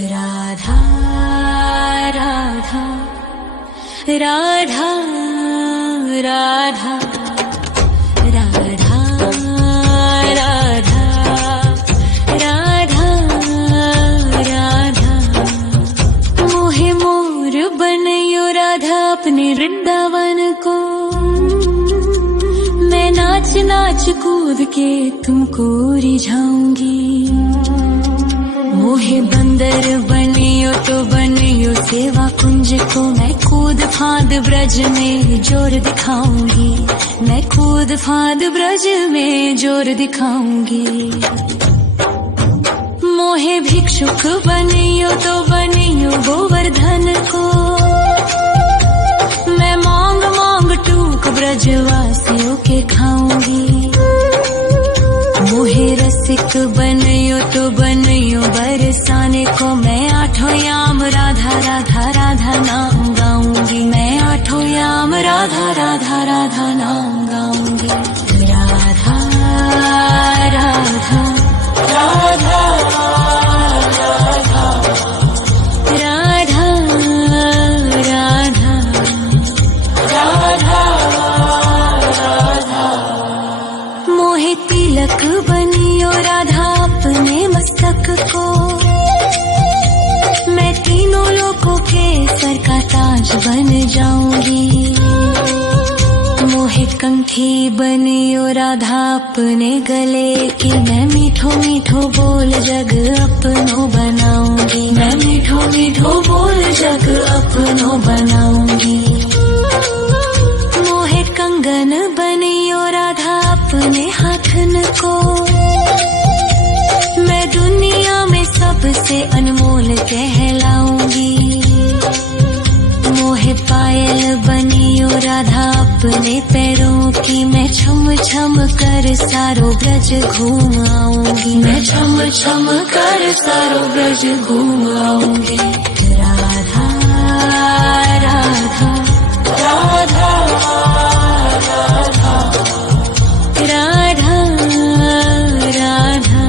राधा राधा राधा राधा राधा राधा राधा राधा मोहे मोर बनयो राधा अपने वृंदावन को। मैं नाच नाच कूद के तुमको रिझाऊंगी। मोहे बंदर बनियो तो बनियो सेवा कुंज को। मैं कूद फांद ब्रज में जोर दिखाऊंगी। मैं कूद फांद ब्रज में जोर दिखाऊंगी। मोहे भिक्षुक बनियो तो बनियो गोवर्धन को। मैं मांग मांग टूक ब्रजवासियों के खाऊंगी। मोहे रसिक बनियो तो बनियो बरसाने को। मैं आठों याम राधा राधा राधा नाम गाऊंगी। मैं आठों याम राधा राधा राधा नाम गाऊंगी। राधा राधा राधा राधा राधा राधा राधा। मोहे तिलक बनियो राधा अपने मस्तक को। मैं तीनों लोगों के सर का ताज बन जाऊंगी। मोहे कंठी बनियो राधा अपने गले की। मैं मीठो मीठो बोल जग अपनो बनाऊंगी। मैं मीठो मीठो बोल जग अपनो बनाऊंगी। मोहे कंगन बनियो राधा अपने हाथन को। मैं दुनिया में सबसे अनमोल कहलाऊंगी। मोहे पायल बनियो राधा अपने पैरों की। मैं छम छम कर सारो ब्रज घूम आऊंगी। मैं छम छम कर सारो ब्रज घूम आऊंगी। राधा राधा राधा राधा राधा राधा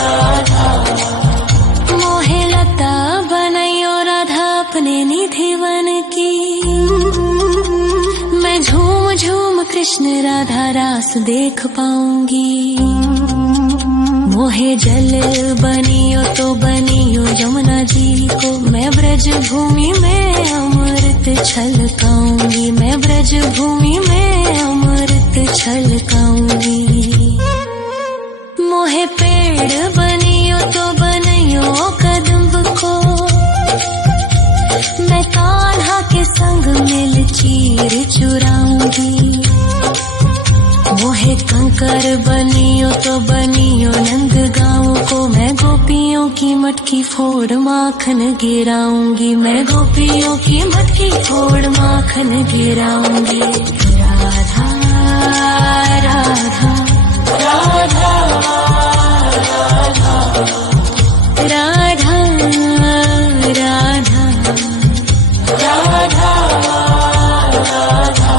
राधा। मोहे लता बनयो राधा अपने निधि वन की। मैं झूम झूम कृष्ण राधा रास देख पाऊंगी। मोहे जल बनियो तो बनियो यमुना जी को। मैं ब्रज भूमि में अमृत छलकाऊंगी। मैं ब्रज भूमि में अमृत छलकाऊंगी। मोहे पेड़ बनियो तो बनियो कदम्ब को। मैं कान्हा के संग मिल चीर चुराऊंगी। मोहे कंकर बनियो तो बनियो नंद गाँव को। मैं गोपियों की मटकी फोड़ माखन गिराऊंगी। मैं गोपियों की मटकी फोड़ माखन गिराऊंगी। राधा राधा राधा राधा राधा राधा राधा।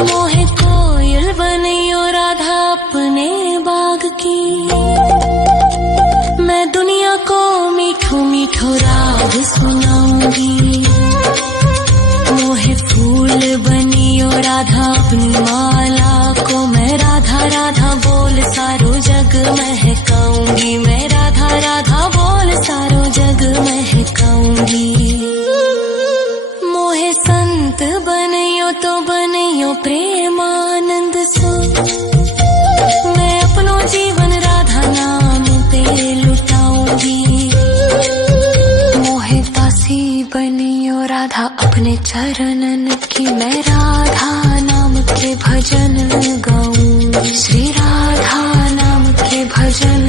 मोहे कोयल बनियो राधा अपने बाग की। मैं दुनिया को मीठो मीठो राग सुनाऊंगी। मोहे फूल बनियो राधा अपनी माला को। मैं राधा राधा बोल सारो जग महकाऊंगी। मैं राधा राधा बोल सारो जग महकाऊंगी। मोहे संत बनियो तो बनियो प्रेमानंद सो। मैं अपनो जीवन राधा नाम पे लुटाऊंगी। मोहे दासी बनियो राधा अपने चरणन की। मैं राधा नाम के भजन गाऊंगी। श्री राधा नाम के भजन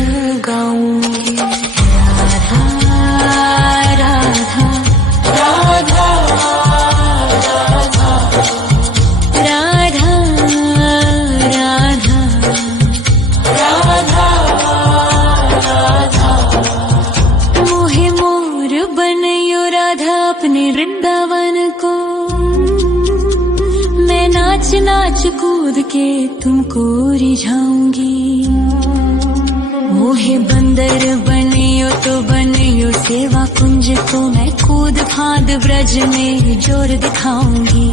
गाऊंगी। राधा राधा राधा राधा राधा राधा राधा। मोहे मोर बनयो राधा अपने वृंदावन को। मैं नाच नाच कूद के तुमको रिझाऊंगी। मोहे बंदर बनियो तो बनियो सेवा कुंज को, मैं कूद फांद ब्रज में जोर दिखाऊंगी,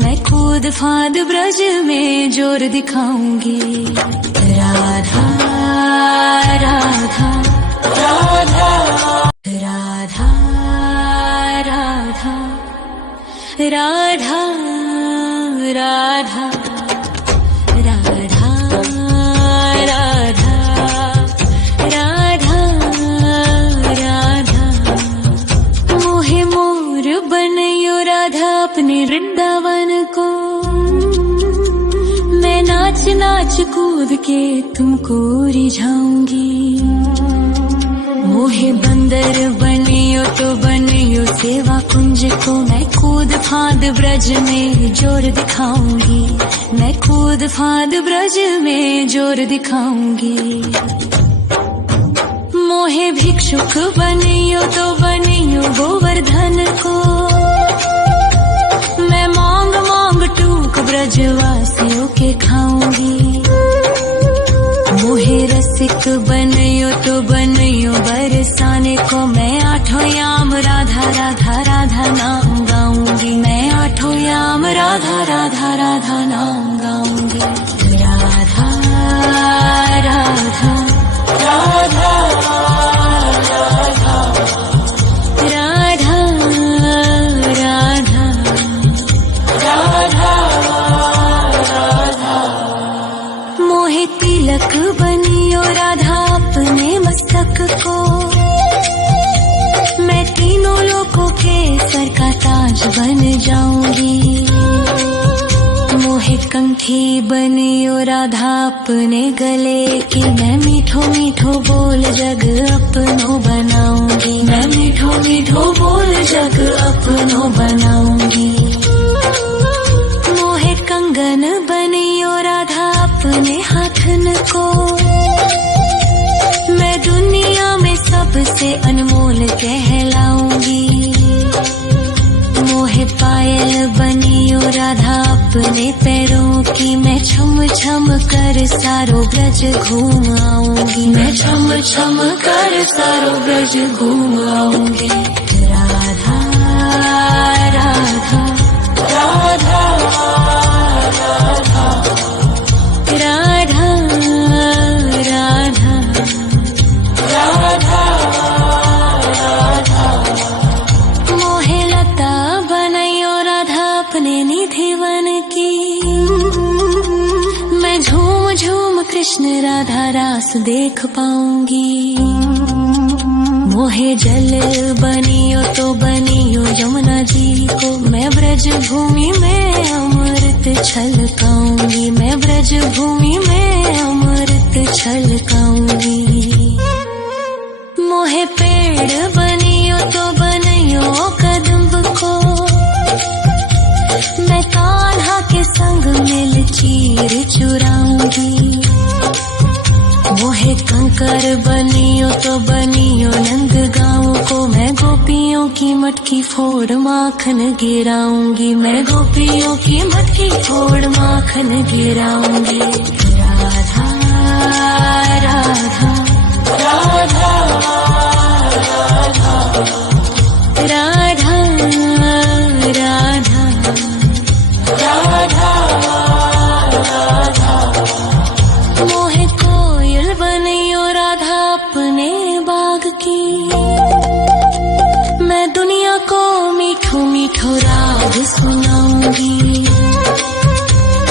मैं कूद फांद ब्रज में जोर दिखाऊंगी। राधा राधा राधा राधा राधा राधा राधा राधा राधा राधा। मोहे मोर बनयो राधा अपने वृंदावन को, मैं नाच नाच कूद के तुमको रिझाऊंगी। मोहे बंदर बनियो तो बनियो सेवा कुंज को, मैं कूद फांद ब्रज में जोर दिखाऊंगी, मैं कूद फांद ब्रज में जोर दिखाऊंगी। मोहे भिक्षुक बनियो तो बनियो गोवर्धन को, मैं मांग मांग टूक ब्रजवासियों के खाऊंगी। मोहे रसिक बनियो तो बनियो बरसाने को, मैं आठों याम राधा राधा राधा नाम गाऊंगी, मैं आठों याम राधा राधा राधा नाम गाऊंगी। राधा राधा राधा राधा राधा राधा राधा। मोहे तिलक बनियो राधा अपने मस्तक को, मैं तीनों लोगों के सर का ताज बन जाऊंगी। मोहे कंठी बनियो राधा अपने गले की, मैं मीठो मीठो बोल जग अपनो बनाऊंगी, मैं मीठो मीठो बोल जग अपनो बनाऊंगी। मोहे कंगन बनियो राधा अपने हाथन को, मैं दुनिया में सबसे अनमोल कहलाऊंगी। मोहे पायल बनियो राधा अपने पैरों की, मैं छम छम कर सारो ब्रज घूम आऊंगी, मैं छम छम कर सारो ब्रज घूम आऊंगी। राधा राधा राधा राधा राधा राधा राधा राधा। मोहे लता बनयो राधा अपने निधि वन की, मैं झूम झूम कृष्ण राधा रास देख पाऊंगी। मोहे जल बनियो तो बनियो यमुना जी को, मैं ब्रज भूमि में अमृत छलकाऊंगी, मैं ब्रज भूमि में अमृत छलकाऊंगी। मोहे पेड़ बनियो तो बनियो कदम्ब को, मैं कान्हा के संग मिल चीर चुराऊंगी। मोहे कंकर बनियो तो बनियो नंद गाँव को, मैं गोपियों की मटकी फोड़ माखन गिराऊंगी, मैं गोपियों की मटकी फोड़ माखन गिराऊंगी। राधा राधा राधा राधा राधा राधा राधा। मोहे कोयल बनियो राधा अपने बाग की, मैं दुनिया को मीठो मीठो राग सुनाऊंगी।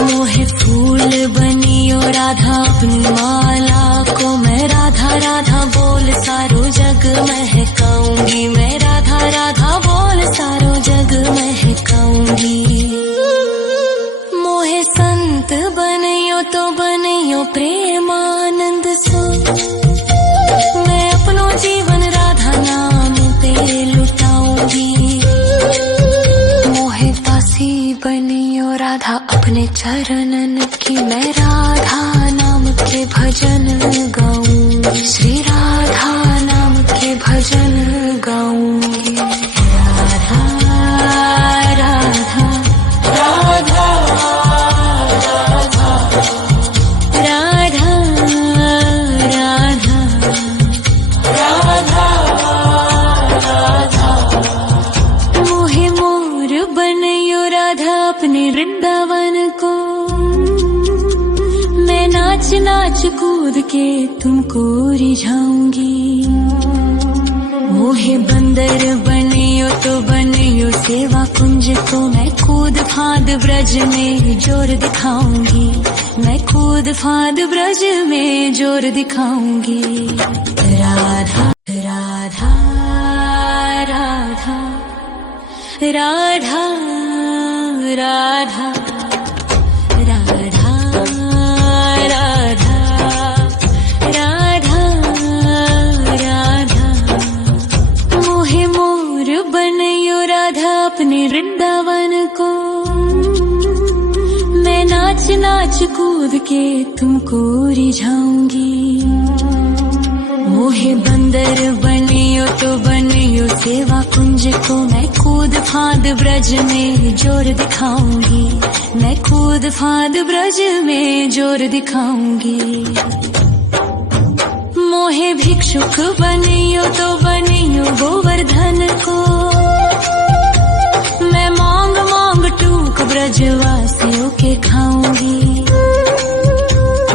मोहे फूल बनियो राधा अपनी माला को, मैं राधा राधा बोल सारो जग महकाऊंगी, मैं राधा राधा बोल सारो जग महकाऊंगी। मोहे संत बनियो तो बनियो प्रेमानंद सो, मैं अपनो जीवन राधा नाम पे लुटाऊंगी। मोहे दासी बनियो राधा अपने चरणन की, मैं राधा नाम के भजन गाऊंगी, श्री राधा नाम के भजन गाऊंगी। राधा राधा राधा राधा राधा राधा कूद के तुमको रिझाऊंगी। मोहे बंदर बनियो तो बनियो सेवा कुंज को, मैं कूद फांद ब्रज में जोर दिखाऊंगी। मैं कूद फांद ब्रज में जोर दिखाऊंगी। राधा राधा राधा राधा राधा राधा राधा राधा राधा। मोहे मोर बनयो राधा अपने वृंदावन को, मैं नाच नाच कूद के तुमको रिझाऊंगी। मोहे बंदर बनियो तो बनियो सेवा कुंज को, मैं कूद फांद ब्रज में जोर दिखाऊंगी। मैं कूद फांद ब्रज में जोर दिखाऊंगी। मोहे भिक्षुक बनियो तो बनियो गोवर्धन को, मैं मांग मांग टूक ब्रजवासियों के खाऊंगी।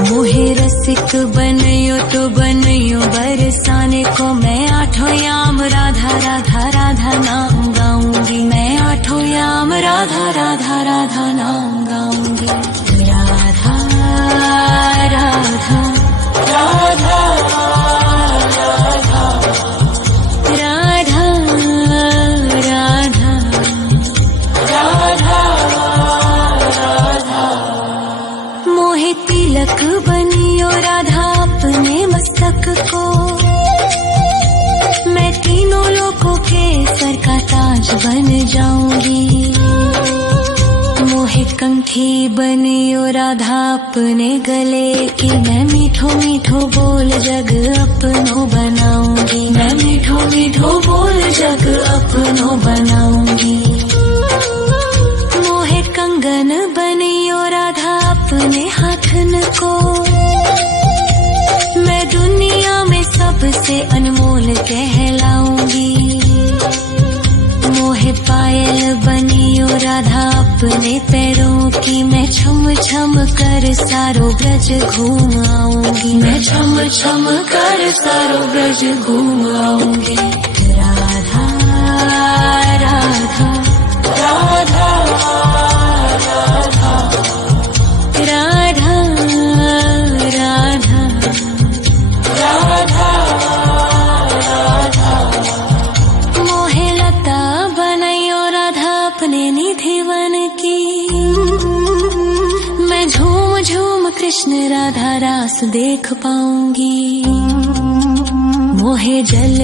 मोहे रसिक बनियो तो बनियो बरसाने को, मैं आठों याम राधा राधा राधा नाम गाऊंगी। मैं आठों याम राधा राधा राधा नाम गाऊंगी। राधा राधा राधा राधा राधा राधा राधा। मोहे तिलक बनियो राधा अपने मस्तक को, मैं तीनों लोकों के सर का ताज बन जाऊंगी। मोहे कंठी बनियो राधा अपने गले की, मैं मीठो मीठो बोल जग अपनो बनाऊंगी। मैं मीठो मीठो बोल जग अपनो बनाऊंगी। मोहे कंगन बनियो राधा अपने हाथन को, मैं दुनिया में सबसे अनमोल कहलाऊंगी। मोहे पायल बनियो राधा अपने पैरों की, मैं छम छम कर सारो ब्रज घूम आऊंगी। मैं छम छम कर सारो ब्रज घूम आऊंगी। राधा राधा राधा राधा राधा राधा राधा। मोहे लता बनयो राधा अपने निधिवन की, मैं झूम झूम कृष्ण राधा रास देख पाऊंगी। मोहे जल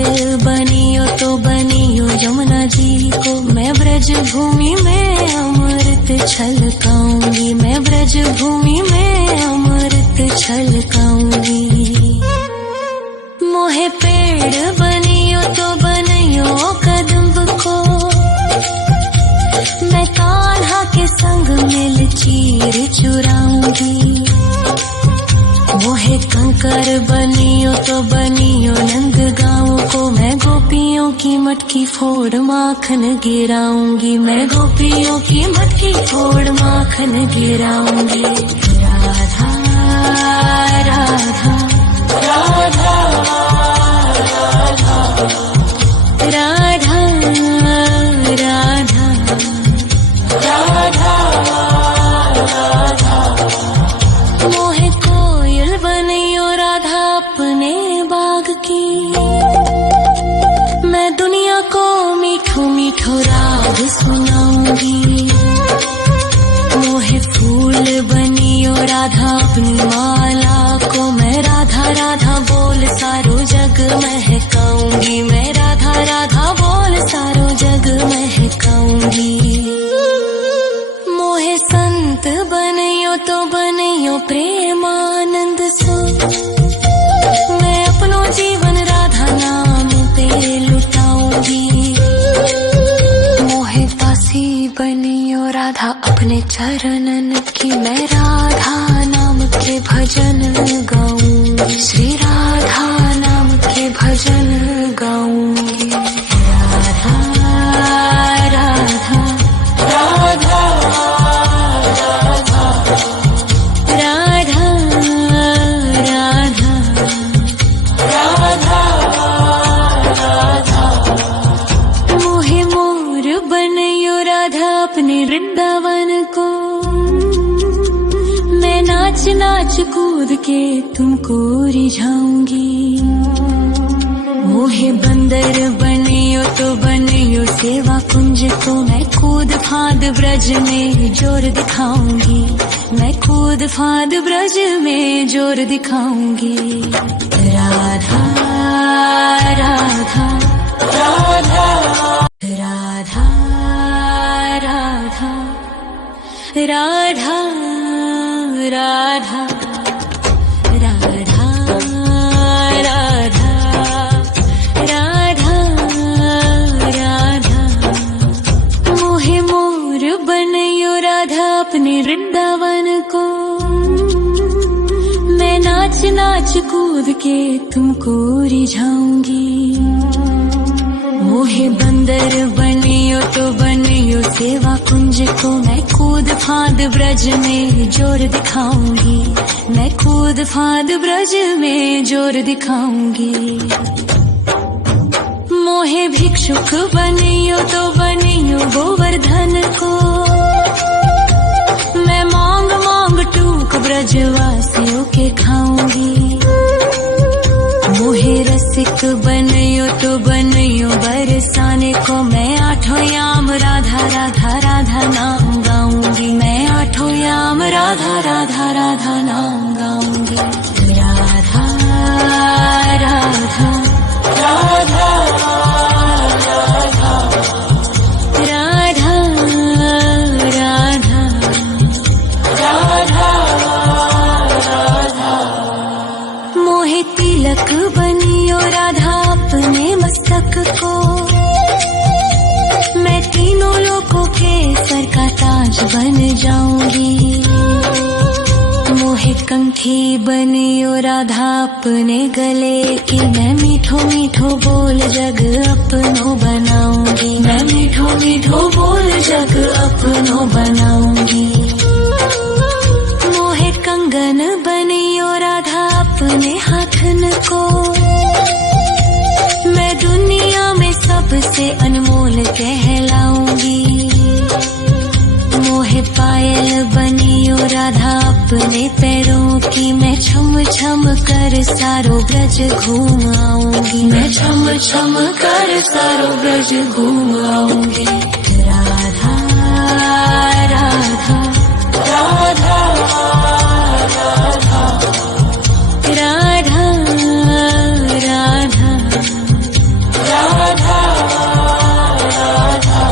बनियो तो बनियो यमुना जी को, मैं ब्रज भूमि में अमृत छलकाऊंगी। मैं ब्रज भूमि में अमृत छलकाऊंगी। मोहे पेड़ बनियो तो बनियो कदम्ब को, मैं कान्हा के संग मिल चीर चुराऊंगी। मोहे कंकर बनियो तो बनियो नंद गाँव को, मैं गोपियों की मटकी फोड़ माखन गिराऊंगी। मैं गोपियों की मटकी फोड़ माखन गिराऊंगी। राधा राधा राधा राधा राधा राधा राधा। मोहे कोयल बनियो राधा अपने बाग की, मैं दुनिया को मीठो मीठो राग सुनाऊंगी। मोहे फूल बनियो राधा अपनी माला को, मैं राधा राधा बोल सारो जग महकाऊंगी। मैं राधा राधा बोल सारो जग महकाऊंगी। मोहे संत बनियो तो बनियो प्रेमानंद सो, मैं अपनो जीवन राधा नाम पे लुटाऊंगी। मोहे दासी बनियो राधा अपने चरणन की, मैं राधा नाम के भजन गाऊंगी। श्री राधा नाम के भजन गाऊंगी। राधा राधा राधा राधा राधा राधा नाच कूद के तुमको रिझाऊंगी। मोहे बंदर बनियो तो बनियो सेवा कुंज को, मैं कूद फांद ब्रज में जोर दिखाऊंगी। मैं कूद फांद ब्रज में जोर दिखाऊंगी। राधा राधा राधा राधा राधा राधा राधा राधा राधा राधा राधा। मोहे मोर बनयो राधा अपने वृंदावन को, मैं नाच नाच कूद के तुमको रिझाऊंगी। मोहे बंदर बनियो तो बनियो सेवा कुंज को, मैं कूद फांद ब्रज में जोर दिखाऊंगी। मैं कूद फांद ब्रज में जोर दिखाऊंगी। मोहे भिक्षुक बनियो तो बनियो गोवर्धन को, मैं मांग मांग टूक ब्रजवासियों के खाऊंगी। मोहे रसिक बनियो तो बनियो बरसाने को, मैं आठों याम राधा राधा राधा नाम गाऊंगी। मैं आठों याम राधा राधा राधा नाम गाऊंगी। राधा राधा राधा राधा राधा राधा राधा। मोहे तिलक बनियो राधा अपने मस्तक को, मैं तीनों लोगों के सर का ताज बन जाऊंगी। मोहे कंठी बनियो राधा अपने गले की, मैं मीठो मीठो बोल जग अपनो बनाऊंगी। मैं मीठो मीठो बोल जग अपनो बनाऊंगी। मोहे कंगन बनियो राधा अपने हाथन को, मैं दुनिया में सबसे अनमोल कहलाऊंगी। मोहे पायल बनियो राधा अपने पैरों की, मैं छम छम कर सारो ब्रज घूम आऊंगी। मैं छम छम कर सारो ब्रज घूम आऊंगी। राधा राधा राधा राधा राधा राधा राधा राधा।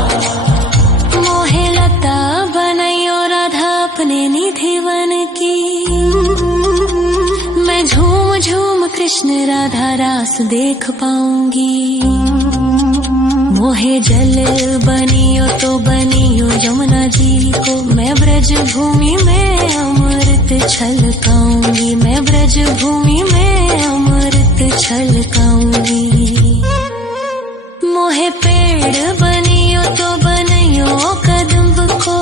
मोहे लता बनयो राधा अपने निधि वन की, मैं झूम झूम कृष्ण राधा रास देख पाऊंगी। मोहे जल बनियो तो बनियो यमुना जी को, मैं ब्रज भूमि में अमृत छलकाऊंगी। मैं ब्रज भूमि में अमृत छलकाऊंगी। मोहे पेड़ बनियो तो बनियो कदम्ब को,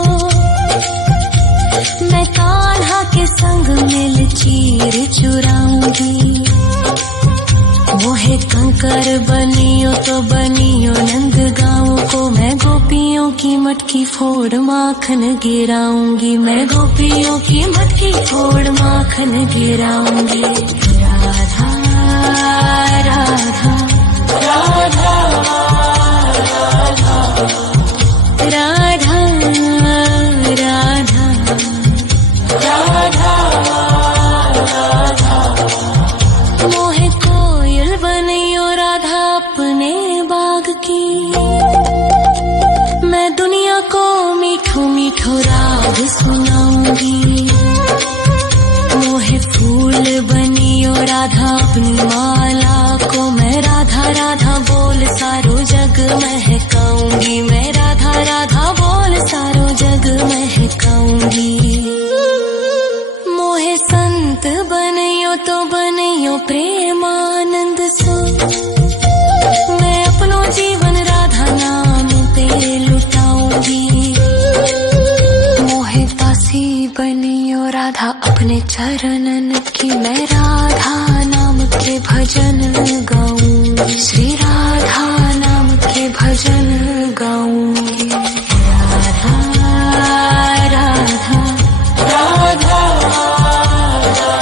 मैं कान्हा के संग मिल चीर चुराऊंगी। मोहे कंकर बनियो तो बनियो नंद गाँव को, मैं गोपियों की मटकी फोड़ माखन गिराऊंगी। मैं गोपियों की मटकी फोड़ माखन गिराऊंगी। राधा राधा राधा राधा राधा राधा राधा। मोहे कोयल बनियो राधा अपने बाग की, मैं दुनिया को मीठो मीठो राग सुनाऊंगी। मोहे फूल बनियो राधा अपनी माला को, मैं राधा राधा बोल सारो जग महकाऊंगी। मैं राधा राधा बोल सारो जग महकाऊंगी। मोहे संत बनियो तो बनियो प्रेमानंद सो, मैं अपनो जीवन राधा नाम पे लुटाऊंगी। मोहे दासी बनियो राधा अपने चरणन की, मैं राधा नाम के भजन गाऊंगी। श्री राधा नाम के भजन गाऊंगी। राधा राधा राधा राधा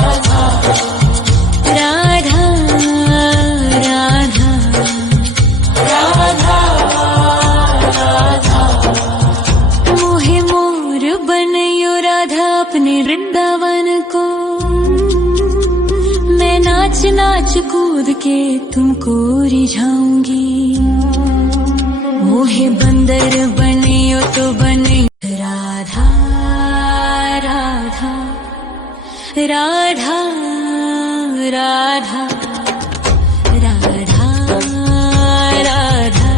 कूद के तुमको रिझाऊंगी। मोहे बंदर बनियो तो बनियो राधा राधा राधा राधा राधा राधा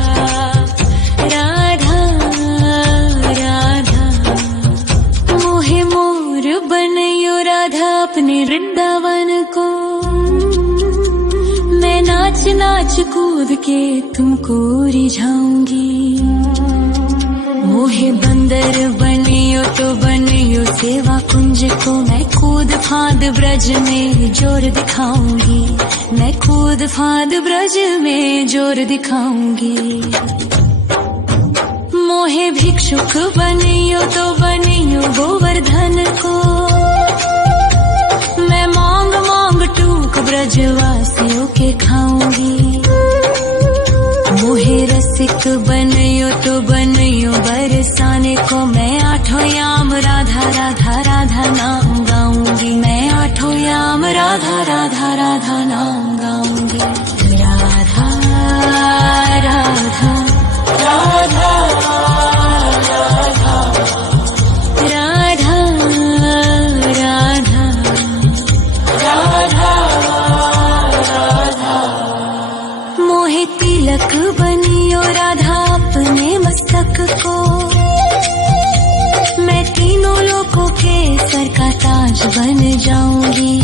राधा राधा। मोहे मोर बनियो राधा अपने वृंदावन को। मैं नाच नाच कूद के तुमको रिझाऊंगी। मोहे बंदर बनियो तो बनियो सेवा कुंज को। मैं कूद फांद ब्रज में जोर दिखाऊंगी। मैं कूद फांद ब्रज में जोर दिखाऊंगी। मोहे भिक्षुक बनियो तो बनियो गोवर्धन को। मैं मांग मांग टूक ब्रजवासियों के खाऊंगी। मोहे रसिक बनियो तो बनियो बरसाने को। मैं आठों याम राधा राधा राधा नाम गाऊंगी। मैं आठों याम राधा राधा राधा नाम गाऊंगी। राधा राधा राधा राधा राधा राधा राधा। मोहे तिलक बनियो राधा अपने मस्तक को। मैं तीनों लोगों के सर का ताज बन जाऊंगी।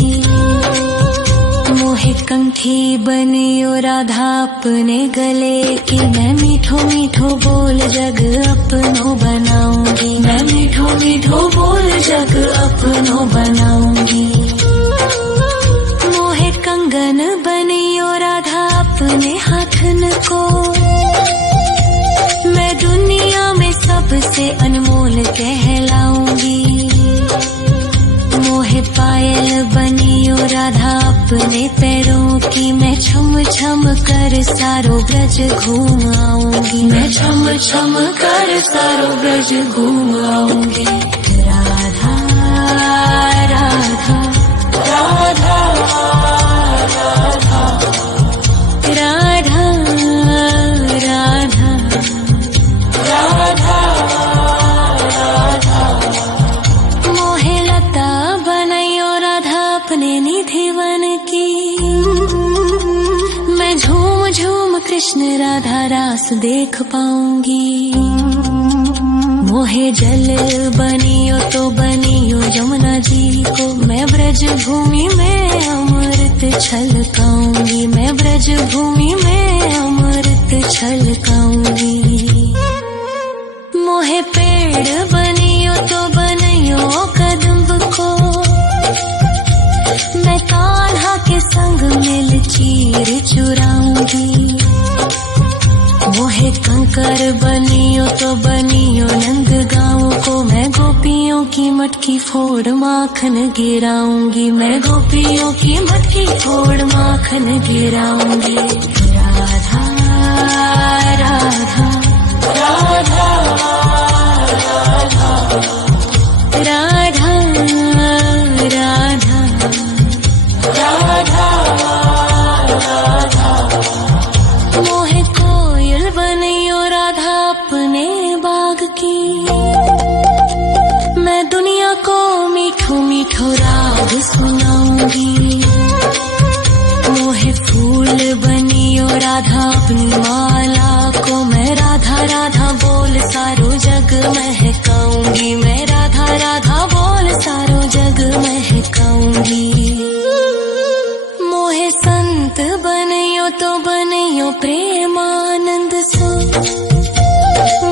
मोहे कंठी बनियो राधा अपने गले की। मैं मीठो मीठो बोल जग अपनो बनाऊंगी। मैं मीठो मीठो बोल जग अपनो बनाऊंगी। मोहे कंगन बनियो राधा अपने हाथन को। मैं दुनिया में सबसे अनमोल कहलाऊंगी। मोहे पायल बनियो राधा अपने पैरों की। मैं छम छम कर सारो ब्रज घूम आऊंगी। मैं छम छम कर सारो ब्रज घूम आऊंगी। राधा राधा राधा राधा राधा राधा राधा। मोहे लता बनियो राधा अपने निधिवन की। मैं झूम झूम कृष्ण राधा रास देख पाऊंगी। मोहे जल बनियो तो बनियो यमुना जी को। मैं ब्रज भूमि में अमृत छलकाऊंगी। मैं ब्रज भूमि में अमृत छलकाऊंगी। मोहे पेड़ बनियो तो बनियो कदम्ब को। मैं कान्हा के संग मिल चीर चुराऊंगी। मोहे कंकर बनियो तो बनियो नंद गाँव को। मैं गोपियों की मटकी फोड़ माखन गिराऊंगी। मैं गोपियों की मटकी फोड़ माखन गिराऊंगी। राधा राधा राधा राधा राधा राधा राधा। मोहे कोयल बनियो राधा अपने बाग की। मैं दुनिया को मीठो मीठो राग सुनाऊंगी। मोहे फूल बनियो राधा अपनी माला को। मैं राधा राधा बोल सारो जग महकाऊंगी। मैं राधा राधा बोल सारो जग महकाऊंगी। मोहे संत बनियो तो बनियो प्रेमानंद सो।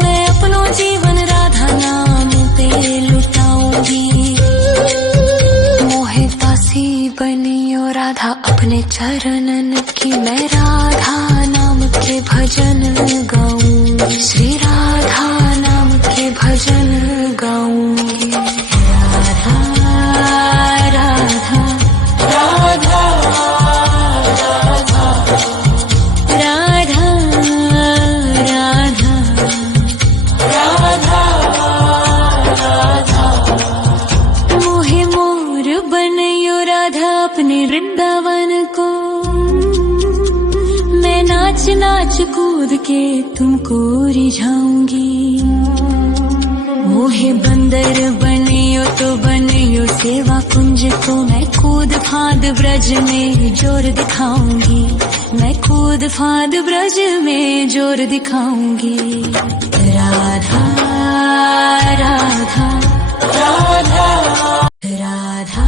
मैं अपनो जीवन राधा नाम पे लुटाऊंगी। मोहे दासी बनियो राधा अपने चरणन की। मैं राधा नाम के भजन गाऊंगी। श्री राधा नाम के भजन गाऊंगी। राधा राधा राधा राधा राधा राधा राधा। मोहे मोर बनियो राधा अपने वृंदावन को। नाच नाच कूद के तुमको रिझाऊंगी। मोहे बंदर बनियो तो बनियो सेवा कुंज को, मैं कूद फांद ब्रज में जोर दिखाऊंगी। मैं कूद फांद ब्रज में जोर दिखाऊंगी। राधा राधा राधा राधा राधा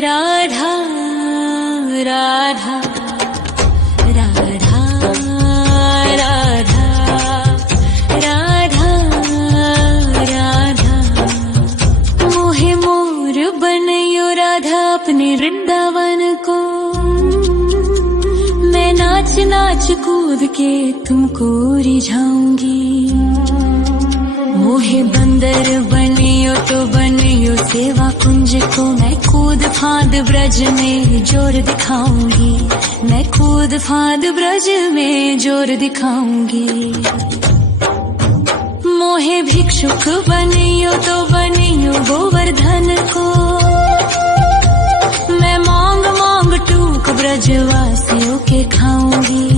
राधा राधा राधा राधा राधा राधा। मोहे मोर बनयो राधा अपने वृंदावन को, मैं नाच नाच कूद के तुमको रिझाऊंगी। मोहे बंदर बनियो तो बनियो सेवा कुंज को, मैं कूद फांद ब्रज में जोर दिखाऊंगी। मैं कूद फांद ब्रज में जोर दिखाऊंगी। मोहे भिक्षुक बनियो तो बनियो गोवर्धन को, मैं मांग मांग टूक ब्रजवासियों के खाऊंगी।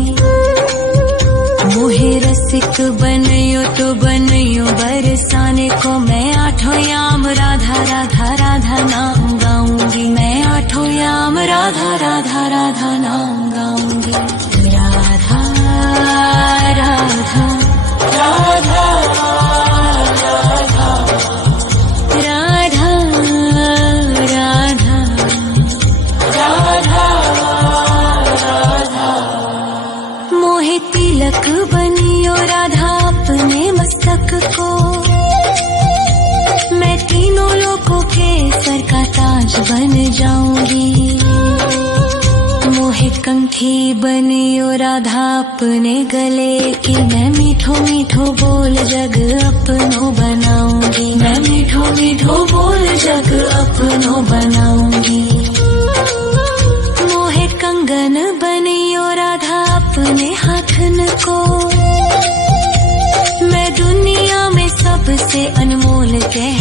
मोहे रसिक बनियो तो बनियो बरसाने को, मैं आठों याम राधा राधा राधा नाम गाऊंगी। मैं आठों याम राधा राधा राधा नाम गाऊंगी। राधा राधा राधा राधा राधा राधा राधा। मोहे तिलक बनियो राधा अपने मस्तक को, मैं तीनों लोगों के सर का ताज बन जाऊंगी। मोहे कंठी बनियो राधा अपने गले की, मैं मीठो मीठो बोल जग अपनो बनाऊंगी। मैं मीठो मीठो बोल जग अपनो बनाऊंगी। मोहे कंगन बनियो राधा अपने हाथन को, मैं दुनिया में सबसे अनमोल कह